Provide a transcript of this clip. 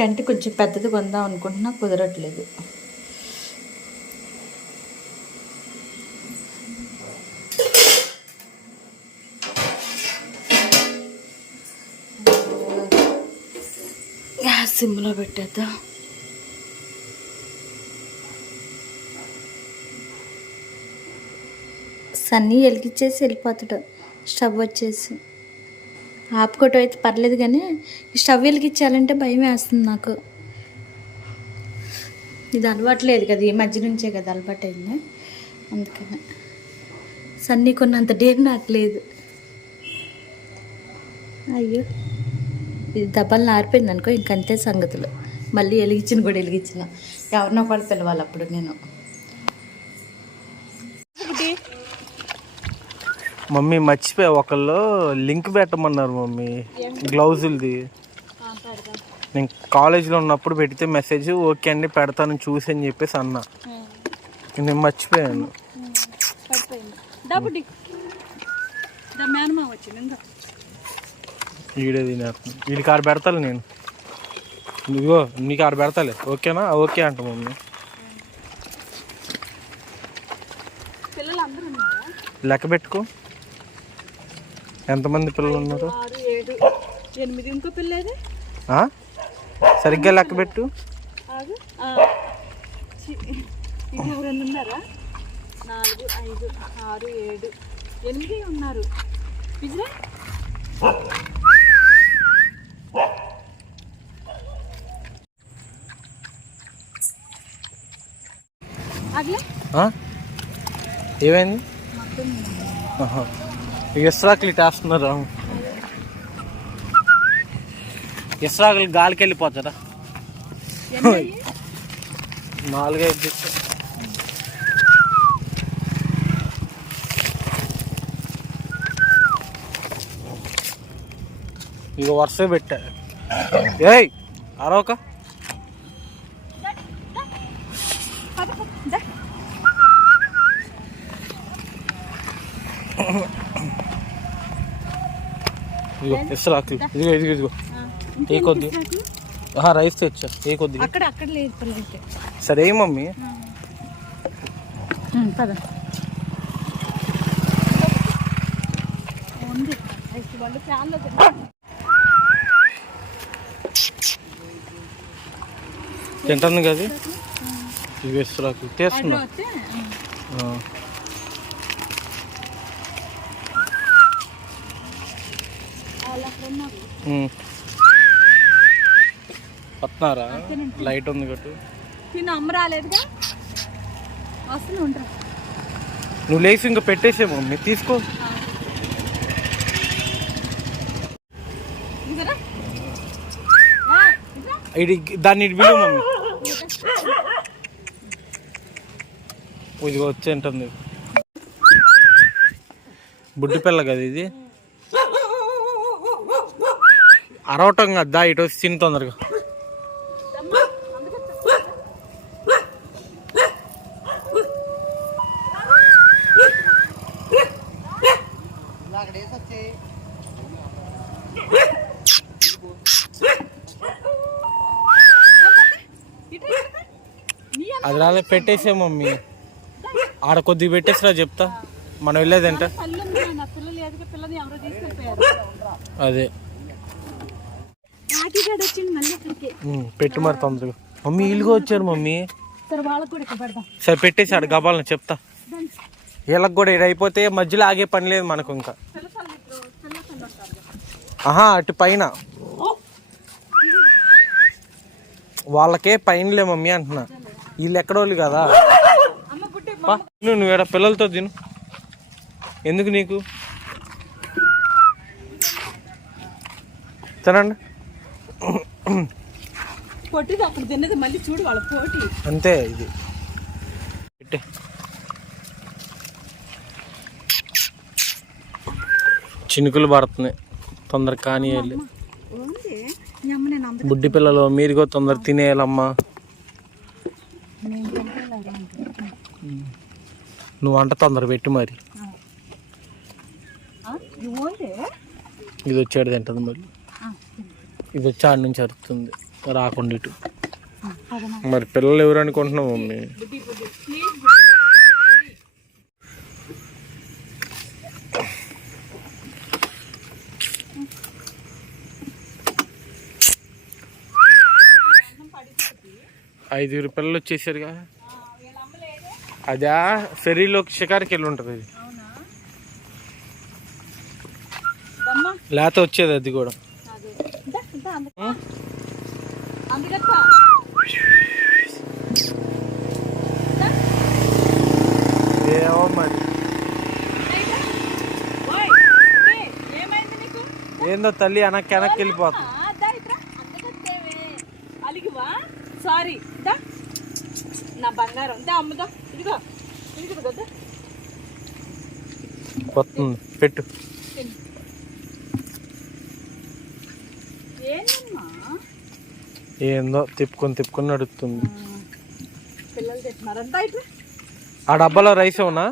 గంట కొంచెం పెద్దది కొందాం అనుకుంటున్నా కుదరట్లేదు. సిమ్లో పెట్టేద్దాం. సన్నీ వెలిగించేసి వెళ్ళిపోతాడు. స్టవ్ వచ్చేసి. ఆపుకోవటం అయితే పర్లేదు కానీ స్టవ్ వెలిగించాలంటే భయం వేస్తుంది నాకు. ఇది అలవాట్లేదు కదా ఈ మధ్య నుంచే కదా అలవాటు అయింది. అందుకని. సన్నీ కొన్నంత డేర్ నాకు లేదు. అయ్యో. ఇది దెబ్బలు ఆరిపోయింది అనుకో ఇంకంతే సంగతులు. మళ్ళీ వెలిగించిన కూడా వెలిగించిన. ఎవరినో కూడా పిలవాలి అప్పుడు నేను. మమ్మీ మర్చిపోయా ఒకళ్ళు లింక్ పెట్టమన్నారు మమ్మీ గ్లౌజులది. నేను కాలేజీలో ఉన్నప్పుడు పెడితే మెసేజ్ ఓకే అండి పెడతాను చూసి అని చెప్పేసి అన్నా. నేను మర్చిపోయాను. వీడియో తినేస్తున్నాను వీడికి ఆడ పెడతాను నేను. ఇదిగో నీకు ఆడ పెడతాలే. ఓకేనా? ఓకే అంట మమ్మీ. లెక్క పెట్టుకో. ఎంతమంది పిల్లలు ఉన్నారు? ఎనిమిది ఇంకో పిల్లేదే? సరిగ్గా లెక్క పెట్టు. ఉన్నారా? నాలుగు ఐదు ఆరు ఏడు ఎనిమిది ఉన్నారు. విజయ్? ఏమైంది. ఇస్రాకులు ఇటు వేస్తున్నారు ఇస్రాకులు గాలికి వెళ్ళిపోతారా నాలుగైదు ఇక వరుస పెట్టా. ఏయ్ అరవక. ఇదిగో ఇస్రాకులు ఇదిగో ఇదిగో ఇదిగో. ఏ కొద్ది? రైస్ తెచ్చా? ఏ కొద్ది? అక్కడ అక్కడ లేదు పిల్లలకి సరే ఏ మమ్మీ? పద. కదా ఇవి ఇస్రాకులు తీస్తున్నా వస్తే ఆ. వాళ్ళు అక్కడ ఉన్నారు ఉమ్. వస్తున్నారా? లైట్ ఉంది కట్టు. తిన్న అమ్మ రాలేదుగా? వస్తూనే ఉంటారు నువ్వు లేచి ఇంకా పెట్టేసే మమ్మీ తీసుకో. ఇది దాన్ని ఇటు బిలు మమ్మీ. ఇదిగో వచ్చి ఉంటుంది బుడ్డి పిల్ల కదా ఇది. అరవటం కదా ఇటు వచ్చి తిని తొందరగా. అది రాలే పెట్టేసే మమ్మీ. ఆడ కొద్దిగా పెట్టేసిరా చెప్తా. మనం వెళ్ళేదంట. తల్లి పెట్టు మరి తొందరగా. మమ్మీ వీళ్ళుగా వచ్చారు మమ్మీ. సరే వాళ్ళకు కూడా ఇక్కడ పెడదాం. సరే పెట్టేసి ఆడ గబాలని చెప్తా. వీళ్ళకి కూడా ఇది అయిపోతే మధ్యలో ఆగే పని లేదు మనకు ఇంకా. ఆహా అటు పైన. వాళ్ళకే పైనలే మమ్మీ అంటున్నా. వీళ్ళు ఎక్కడోళ్ళు కదా. నువ్వు ఈడ పిల్లలతో తిను. ఎందుకు నీకు? తినండి. పొట్టిది అక్కడ తిన్నది మళ్ళీ చూడు వాళ్ళ పోటీ. అంతే ఇది. చినుకులు పడుతున్నాయి. తొందర అందరూ బుడ్డి పిల్లలు మీరుగో తొందర తినేయాలమ్మా. నువ్వు వంట తొందర పెట్టి మరి. ఆ, ఇది ఓన్లీ? ఇది వచ్చాడు తింటుంది మరి. ఇది వచ్చి ఆడ నుంచి అరుస్తుంది. రాకుండా ఇటు. మరి పిల్లలు ఎవరు అనుకుంటున్నావు మమ్మీ? ఐదుగురు పిల్లలు వచ్చేసారుగా. అదా ఫెరీలోకి షికారికి వెళ్ళి ఉంటుంది అది. అవునా? దమ్మా లేత వచ్చేది అది కూడా. ఏమో మరి. ఏందో తల్లి వెనక్కి వెనక్కి వెళ్ళిపోతుంది. అలిగివా? సారీ దా. నా బంగారం. దా అమ్ముదా. ఇదిగో. పెట్టు. ఏందో తిప్పుకొని తిప్పుకొని నడుస్తుంది. ఆ డబ్బాలో రైస్ ఏమన్నా?